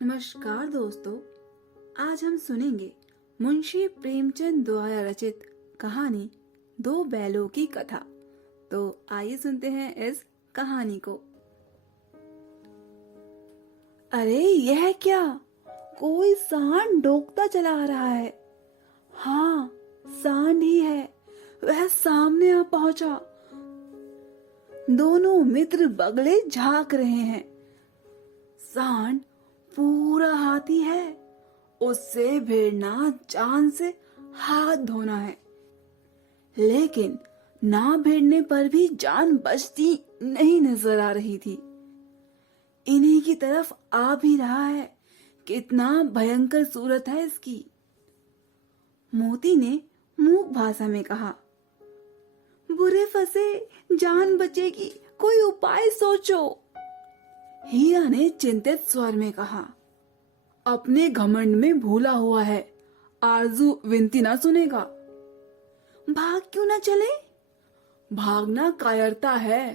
नमस्कार दोस्तों। आज हम सुनेंगे मुंशी प्रेमचंद द्वारा रचित कहानी दो बैलों की कथा। तो आइए सुनते हैं इस कहानी को। अरे यह क्या, कोई सांड डोकता चला आ रहा है। हाँ, सांड ही है। वह सामने आ पहुंचा। दोनों मित्र बगले झांक रहे हैं। सांड पूरा हाथी है, उससे भिड़ना जान से हाथ धोना है। लेकिन ना भिड़ने पर भी जान बचती नहीं नजर आ रही थी। इन्हीं की तरफ आ भी रहा है। कितना भयंकर सूरत है इसकी। मोती ने मूक भाषा में कहा, बुरे फंसे, जान बचेगी, कोई उपाय सोचो। हीरा ने चिंतित स्वर में कहा, अपने घमंड में भूला हुआ है, आरजू विनती ना सुनेगा। भाग क्यों ना चले? भागना कायरता है।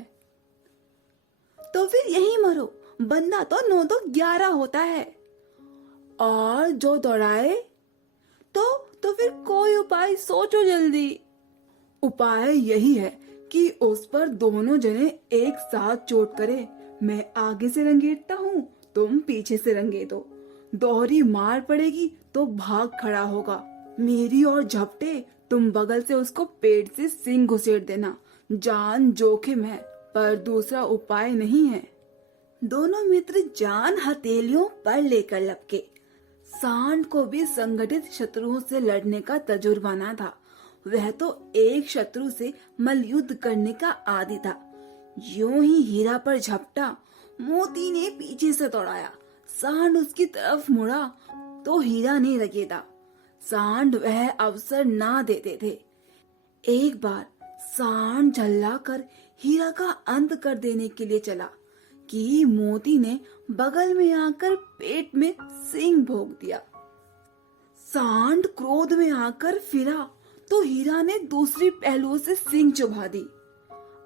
तो फिर यही मरो, बंदा तो 9 तो 11 होता है। और जो दौड़ाए तो फिर कोई उपाय सोचो जल्दी। उपाय यही है कि उस पर दोनों जने एक साथ चोट करे। मैं आगे से रंगेरता हूँ, तुम पीछे से रंगेरो। दोहरी मार पड़ेगी तो भाग खड़ा होगा। मेरी और झपटे, तुम बगल से उसको पेट से सींग घुसेड़ देना। जान जोखिम है, पर दूसरा उपाय नहीं है। दोनों मित्र जान हथेलियों पर लेकर लपके। सांड को भी संगठित शत्रुओं से लड़ने का तजुर्बा न था। वह तो एक शत्रु से मल्लयुद्ध करने का आदी था। यूं ही हीरा पर झपटा। मोती ने पीछे से दौड़ाया। सांड उसकी तरफ मुड़ा तो हीरा ने रगेदा। सांड वह अवसर ना देते थे। एक बार सांड झल्ला कर हीरा का अंत कर देने के लिए चला कि मोती ने बगल में आकर पेट में सींग भोंक दिया। सांड क्रोध में आकर फिरा तो हीरा ने दूसरी पहलुओं से सींग चुभा दी।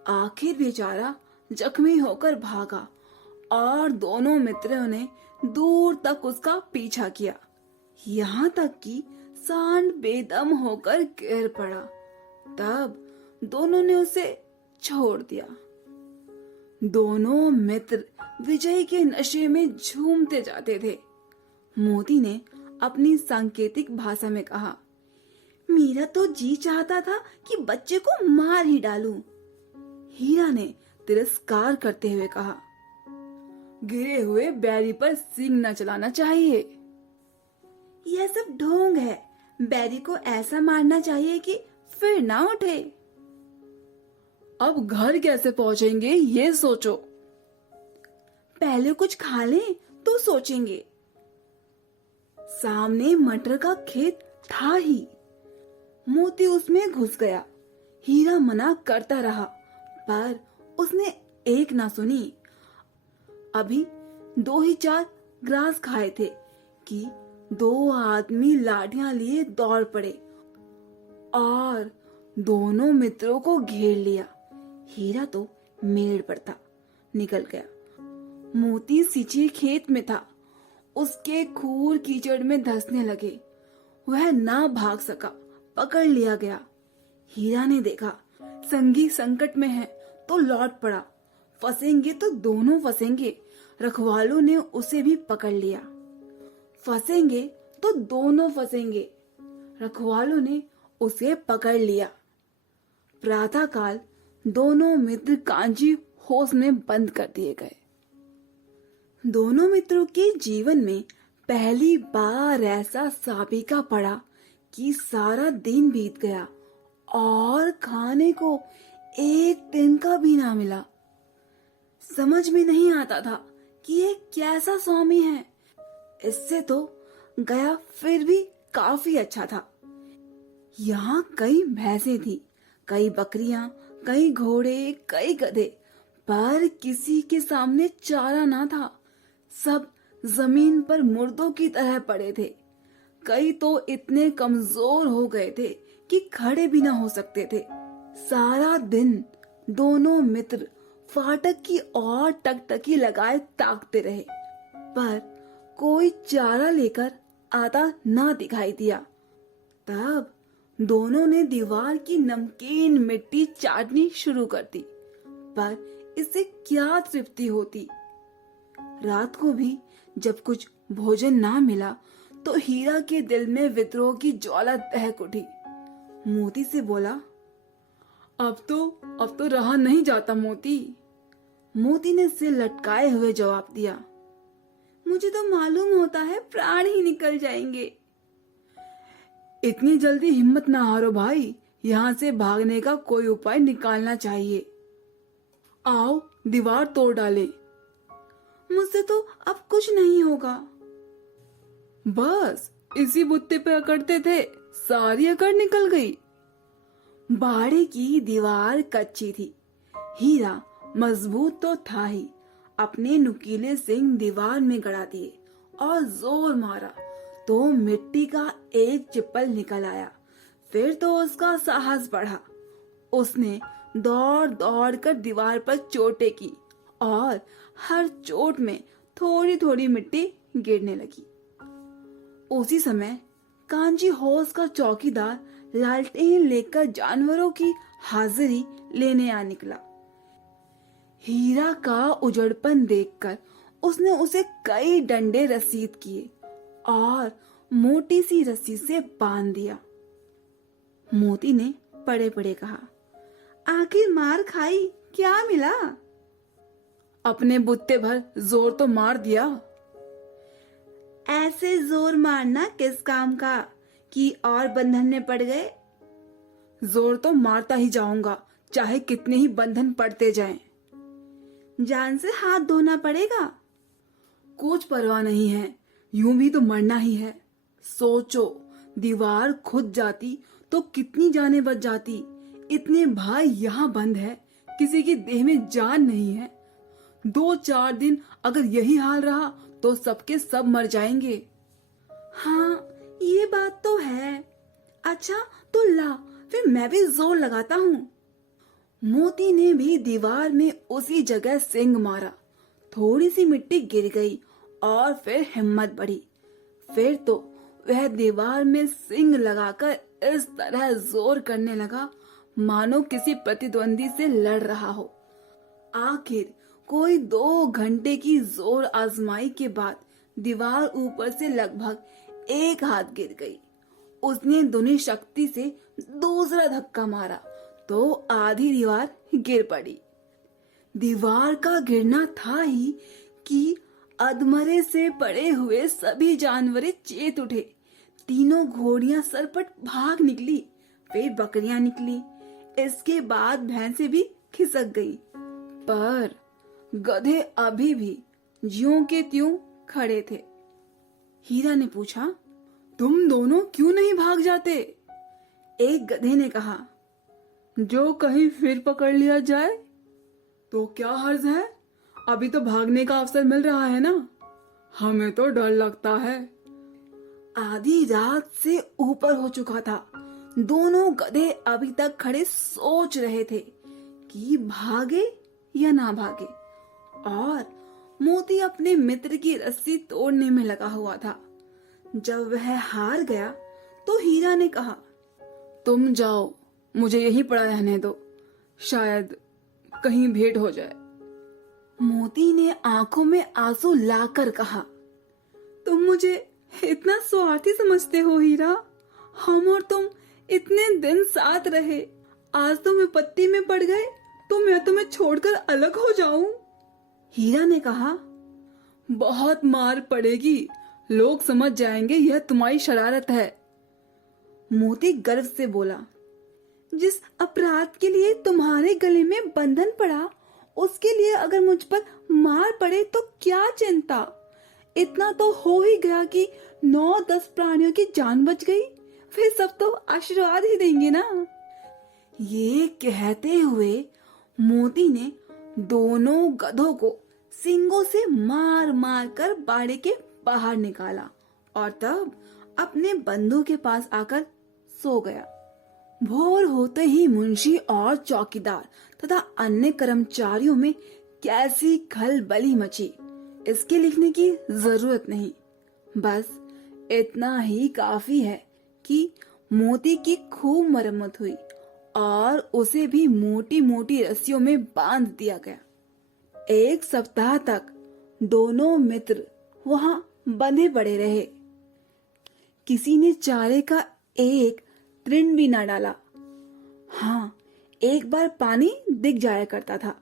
आखिर बेचारा जख्मी होकर भागा और दोनों मित्रों ने दूर तक उसका पीछा किया, यहाँ तक कि सांड बेदम होकर गिर पड़ा। तब दोनों ने उसे छोड़ दिया। दोनों मित्र विजय के नशे में झूमते जाते थे। मोती ने अपनी सांकेतिक भाषा में कहा, मेरा तो जी चाहता था कि बच्चे को मार ही डालूं। हीरा ने तिरस्कार करते हुए कहा, गिरे हुए बैरी पर सींग न चलाना चाहिए। यह सब ढोंग है। बैरी को ऐसा मारना चाहिए कि फिर ना उठे। अब घर कैसे पहुंचेंगे ये सोचो। पहले कुछ खा लें तो सोचेंगे। सामने मटर का खेत था ही। मोती उसमें घुस गया। हीरा मना करता रहा, पर उसने एक ना सुनी। अभी 2 ही 4 ग्रास खाए थे कि 2 आदमी लाठियां लिए दौड़ पड़े और दोनों मित्रों को घेर लिया। हीरा तो मेड़ पर था, निकल गया। मोती सिंचे खेत में था। उसके खूर कीचड़ में धंसने लगे। वह ना भाग सका, पकड़ लिया गया। हीरा ने देखा संगी संकट में है तो लौट पड़ा। फंसेंगे तो दोनों फंसेंगे। रखवालों ने उसे भी पकड़ लिया। फंसेंगे तो दोनों फंसेंगे। रखवालों ने उसे पकड़ लिया। प्रातः काल दोनों मित्र कांजी होश में बंद कर दिए गए। दोनों मित्रों के जीवन में पहली बार ऐसा साबिका पड़ा कि सारा दिन बीत गया और खाने को एक दिन का भी ना मिला। समझ में नहीं आता था कि ये कैसा स्वामी है। इससे तो गया फिर भी काफी अच्छा था। यहाँ कई भैंसें थी, कई बकरियां, कई घोड़े, कई गधे, पर किसी के सामने चारा ना था। सब जमीन पर मुर्दों की तरह पड़े थे। कई तो इतने कमजोर हो गए थे कि खड़े भी ना हो सकते थे। सारा दिन दोनों मित्र फाटक की ओर टकटकी लगाए ताकते रहे, पर कोई चारा लेकर आता ना दिखाई दिया। तब दोनों ने दीवार की नमकीन मिट्टी चाटनी शुरू कर दी, पर इससे क्या तृप्ति होती। रात को भी जब कुछ भोजन ना मिला तो हीरा के दिल में विद्रोह की ज्वाला दहक उठी। मोती से बोला, अब तो रहा नहीं जाता मोती। मोती ने सिर लटकाए हुए जवाब दिया, मुझे तो मालूम होता है प्राण ही निकल जाएंगे। इतनी जल्दी हिम्मत ना हारो भाई, यहाँ से भागने का कोई उपाय निकालना चाहिए। आओ दीवार तोड़ डालें। मुझसे तो अब कुछ नहीं होगा। बस इसी बुत्ते पे अकड़ते थे, सारी अकड़ निकल गई। बाड़े की दीवार कच्ची थी। हीरा मजबूत तो था ही, अपने नुकीले सिंग दीवार में गड़ा दिए और जोर मारा तो मिट्टी का एक चिप्पल निकल आया। फिर तो उसका साहस बढ़ा। उसने दौड़ दौड़ कर दीवार पर चोटें की और हर चोट में थोड़ी थोड़ी मिट्टी गिरने लगी। उसी समय कांची होश का चौकीदार लालटेन लेकर जानवरों की हाजिरी लेने आ निकला। हीरा का उजड़पन देखकर उसने उसे कई डंडे रसीद किए और मोटी सी रस्सी से बांध दिया। मोती ने पड़े पड़े कहा, आखिर मार खाई, क्या मिला? अपने बुत्ते भर जोर तो मार दिया। ऐसे जोर मारना किस काम का कि और बंधन में पड़ गए? जोर तो मारता ही जाऊंगा, चाहे कितने ही बंधन पड़ते जाएं। जान से हाथ धोना पड़ेगा। कुछ परवाह नहीं है, यूं भी तो मरना ही है। सोचो, दीवार खुद जाती तो कितनी जानें बच जाती। इतने भाई यहाँ बंद है, किसी की देह में जान नहीं है। 2-4 दिन अगर यही हाल रहा तो सबके सब मर जाएंगे। हाँ, ये बात तो है। अच्छा तो ला, फिर मैं भी जोर लगाता हूँ। मोती ने भी दीवार में उसी जगह सिंग मारा। थोड़ी सी मिट्टी गिर गई और फिर हिम्मत बढ़ी। फिर तो वह दीवार में सिंग लगाकर इस तरह जोर करने लगा मानो किसी प्रतिद्वंदी से लड़ रहा हो। आखिर कोई 2 घंटे की जोर आजमाई के बाद दीवार ऊपर से लगभग 1 हाथ गिर गई। उसने दुनी शक्ति से दूसरा धक्का मारा तो आधी दीवार गिर पड़ी। दीवार का गिरना था ही कि अधमरे से पड़े हुए सभी जानवर चेत उठे। तीनों घोड़ियां सरपट भाग निकली, फिर बकरियां निकली, इसके बाद भैंसें भी खिसक गई, पर गधे अभी भी ज्यों के त्यों खड़े थे। हीरा ने पूछा, तुम दोनों क्यों नहीं भाग जाते? एक गधे ने कहा, जो कहीं फिर पकड़ लिया जाए तो क्या हर्ज है, अभी तो भागने का अवसर मिल रहा है ना। हमें तो डर लगता है। आधी रात से ऊपर हो चुका था। दोनों गधे अभी तक खड़े सोच रहे थे कि भागे या ना भागे, और मोती अपने मित्र की रस्सी तोड़ने में लगा हुआ था। जब वह हार गया तो हीरा ने कहा, तुम जाओ, मुझे यहीं पड़ा रहने दो, शायद कहीं भेंट हो जाए। मोती ने आंखों में आंसू लाकर कहा, तुम मुझे इतना स्वार्थी समझते हो हीरा? हम और तुम इतने दिन साथ रहे, आज तुम विपत्ति में पड़ गए तो मैं तुम्हें छोड़कर अलग हो जाऊं? हीरा ने कहा, बहुत मार पड़ेगी, लोग समझ जाएंगे यह तुम्हारी शरारत है। मोती गर्व से बोला, जिस अपराध के लिए तुम्हारे गले में बंधन पड़ा, उसके लिए अगर मुझ पर मार पड़े तो क्या चिंता। इतना तो हो ही गया कि 9-10 प्राणियों की जान बच गई, फिर सब तो आशीर्वाद ही देंगे ना। ये कहते हुए मोती ने दोनों गधों को सींगों से मार मार कर बाड़े के बाहर निकाला और तब अपने बंधु के पास आकर सो गया। भोर होते ही मुंशी और चौकीदार तथा अन्य कर्मचारियों में कैसी खलबली मची, इसके लिखने की जरूरत नहीं। बस इतना ही काफी है कि मोती की खूब मरम्मत हुई और उसे भी मोटी मोटी रस्सियों में बांध दिया गया। एक सप्ताह तक दोनों मित्र वहां बंधे पड़े रहे। किसी ने चारे का एक तृण भी न डाला। हाँ, एक बार पानी दिख जाया करता था,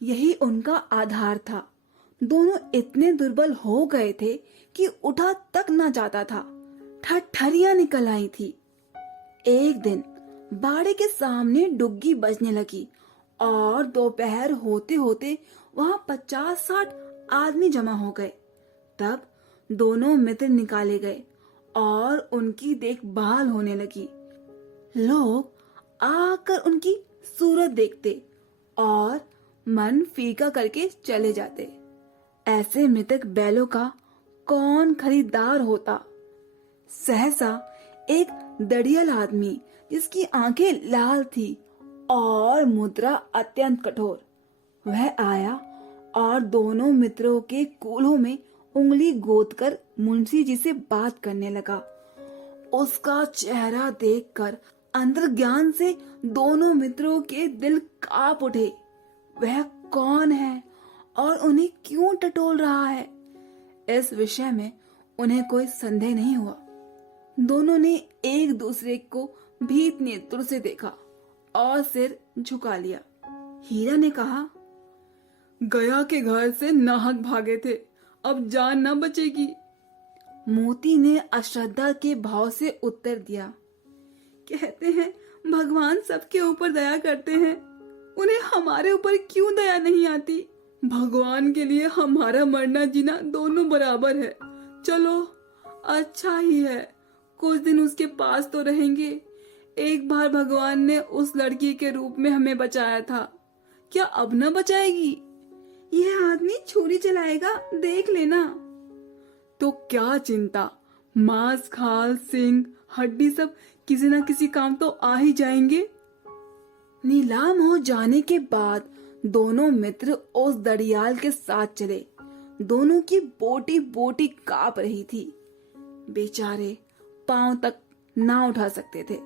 यही उनका आधार था। दोनों इतने दुर्बल हो गए थे कि उठा तक न जाता था। ठठरियां निकल आई थी। एक दिन बाड़े के सामने डुग्गी बजने लगी और दोपहर होते होते वहां 50-60 आदमी जमा हो गए। तब दोनों मित्र निकाले गए और उनकी देखभाल होने लगी। लोग आकर उनकी सूरत देखते और मन फीका करके चले जाते। ऐसे मृतक बैलों का कौन खरीदार होता। सहसा एक दड़ियल आदमी, जिसकी आंखें लाल थी और मुद्रा अत्यंत कठोर, वह आया और दोनों मित्रों के कूल्हों में उंगली गोदकर मुंशी जी से बात करने लगा। उसका चेहरा देखकर अंतर्ज्ञान से दोनों मित्रों के दिल कांप उठे। वह कौन है और उन्हें क्यों टटोल रहा है, इस विषय में उन्हें कोई संदेह नहीं हुआ। दोनों ने एक दूसरे को भीत नेत्र से देखा और सिर झुका लिया। हीरा ने कहा, गया के घर से नाहक भागे थे, अब जान न बचेगी। मोती ने अश्रद्धा के भाव से उत्तर दिया, कहते हैं भगवान सबके ऊपर दया करते हैं, उन्हें हमारे ऊपर क्यों दया नहीं आती। भगवान के लिए हमारा मरना जीना दोनों बराबर है। चलो अच्छा ही है, कुछ दिन उसके पास तो रहेंगे। एक बार भगवान ने उस लड़की के रूप में हमें बचाया था, क्या अब न बचाएगी। यह आदमी छुरी चलाएगा, देख लेना। तो क्या चिंता, मांस खाल सिंग हड्डी सब किसी न किसी काम तो आ ही जाएंगे। नीलाम हो जाने के बाद दोनों मित्र उस दड़ियाल के साथ चले। दोनों की बोटी बोटी कांप रही थी। बेचारे पांव तक ना उठा सकते थे,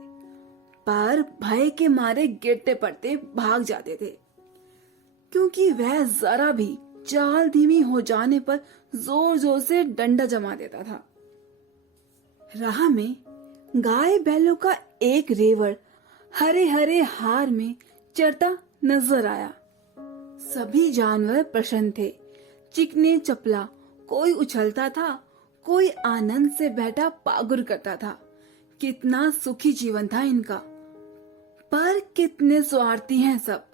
पर भय के मारे गिरते पड़ते भाग जाते थे, क्योंकि वह जरा भी चाल धीमी हो जाने पर जोर जोर से डंडा जमा देता था। राह में गाय बैलों का एक रेवड़ हरे हरे हार में चरता नजर आया। सभी जानवर प्रसन्न थे, चिकने चपला, कोई उछलता था, कोई आनंद से बैठा पागुर करता था। कितना सुखी जीवन था इनका। पर कितने स्वार्थी हैं सब।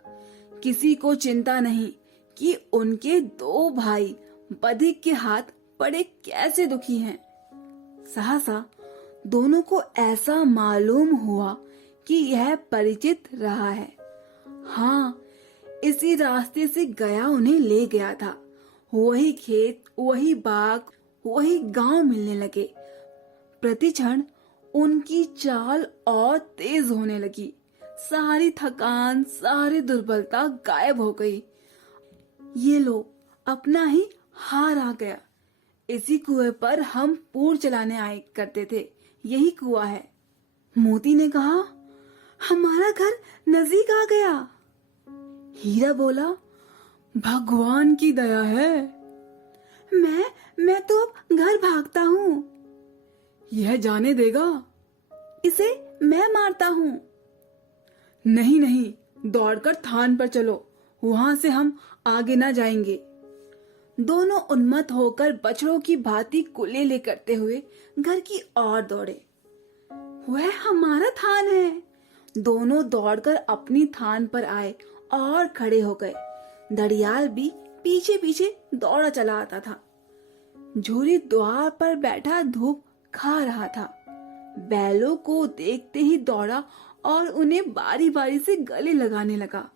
किसी को चिंता नहीं कि उनके दो भाई बधिक के हाथ पड़े कैसे दुखी हैं। सहसा दोनों को ऐसा मालूम हुआ कि यह परिचित रहा है। हाँ, इसी रास्ते से गया उन्हें ले गया था। वही खेत, वही बाग, वही गांव मिलने लगे। प्रतिक्षण उनकी चाल और तेज होने लगी। सारी थकान, सारी दुर्बलता गायब हो गई। ये लो, अपना ही हार आ गया। इसी कुएं पर हम पूर चलाने आए करते थे, यही कुआं है। मोती ने कहा, हमारा घर नजदीक आ गया। हीरा बोला, भगवान की दया है। मैं तो अब घर भागता हूँ। यह जाने देगा? इसे मैं मारता हूँ। नहीं नहीं, दौड़कर थान पर चलो, वहां से हम आगे ना जाएंगे। दोनों उन्मत्त होकर बछड़ों की भांति कुलेले करते हुए घर की ओर दौड़े। वह हमारा थान है। दोनों दौड़कर अपनी थान पर आए और खड़े हो गए। दड़ियाल भी पीछे पीछे दौड़ा चला आता था। झूरी द्वार पर बैठा धूप खा रहा था। बैलों को देखते ही दौड़ा और उन्हें बारी बारी से गले लगाने लगा।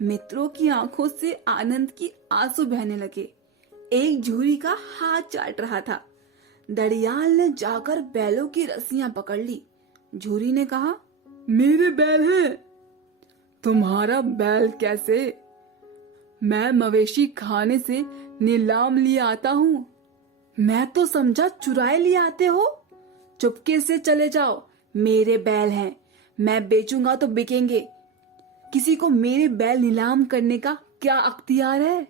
मित्रों की आंखों से आनंद की आंसू बहने लगे। एक झूरी का हाथ चाट रहा था। दड़ियाल ने जाकर बैलों की रस्सियां पकड़ ली। झूरी ने कहा, मेरे बैल हैं। तुम्हारा बैल कैसे? मैं मवेशी खाने से नीलाम लिए आता हूँ। मैं तो समझा चुराए लिए आते हो। चुपके से चले जाओ, मेरे बैल हैं, मैं बेचूंगा तो बिकेंगे। किसी को मेरे बैल नीलाम करने का क्या अख्तियार है?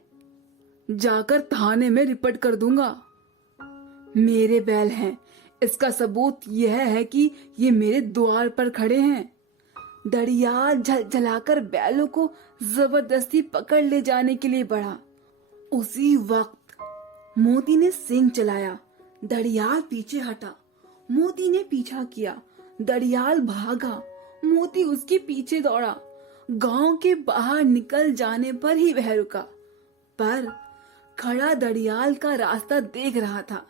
जाकर थाने में रिपोर्ट कर दूंगा। मेरे बैल हैं, इसका सबूत यह है कि ये मेरे द्वार पर खड़े हैं। दड़ियाल झलझलाकर बैलों को जबरदस्ती पकड़ ले जाने के लिए बढ़ा। उसी वक्त मोती ने सींग चलाया। दड़ियाल पीछे हटा। मोती ने पीछा किया। दड़ियाल भागा। मोती उसके पीछे दौड़ा। गांव के बाहर निकल जाने पर ही वह रुका, पर खड़ा दड़ियाल का रास्ता देख रहा था।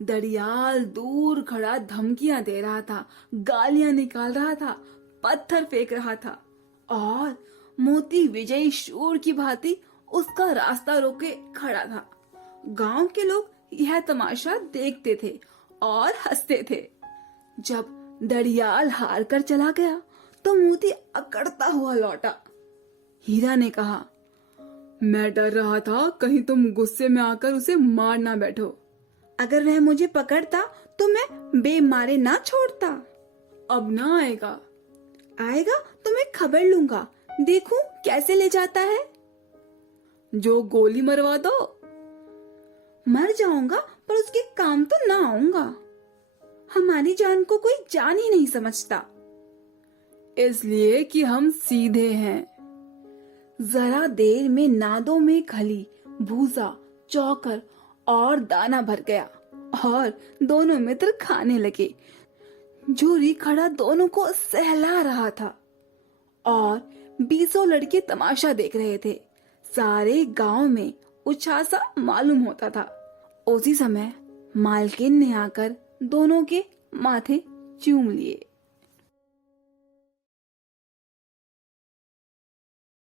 दड़ियाल दूर खड़ा धमकियां दे रहा था, गालियां निकाल रहा था, पत्थर फेंक रहा था, और मोती विजयी शूर की भांति उसका रास्ता रोके खड़ा था। गांव के लोग यह तमाशा देखते थे और हंसते थे। जब दड़ियाल हार कर चला गया तो मोती अकड़ता हुआ लौटा। हीरा ने कहा, मैं डर रहा था कहीं तुम गुस्से में आकर उसे मार ना बैठो। अगर वह मुझे पकड़ता तो मैं बेमारे ना छोड़ता। अब ना आएगा। आएगा तो मैं खबर लूंगा, देखूं कैसे ले जाता है। जो गोली मरवा दो। मर जाऊंगा पर उसके काम तो ना आऊंगा। हमारी जान को कोई जान ही नहीं समझता, इसलिए कि हम सीधे हैं। जरा देर में नादों में खली, भूसा, चौकर और दाना भर गया और दोनों मित्र खाने लगे। जोरी खड़ा दोनों को सहला रहा था और 20 लड़के तमाशा देख रहे थे। सारे गांव में उछासा मालूम होता था। उसी समय मालकिन ने आकर दोनों के माथे चूम लिए।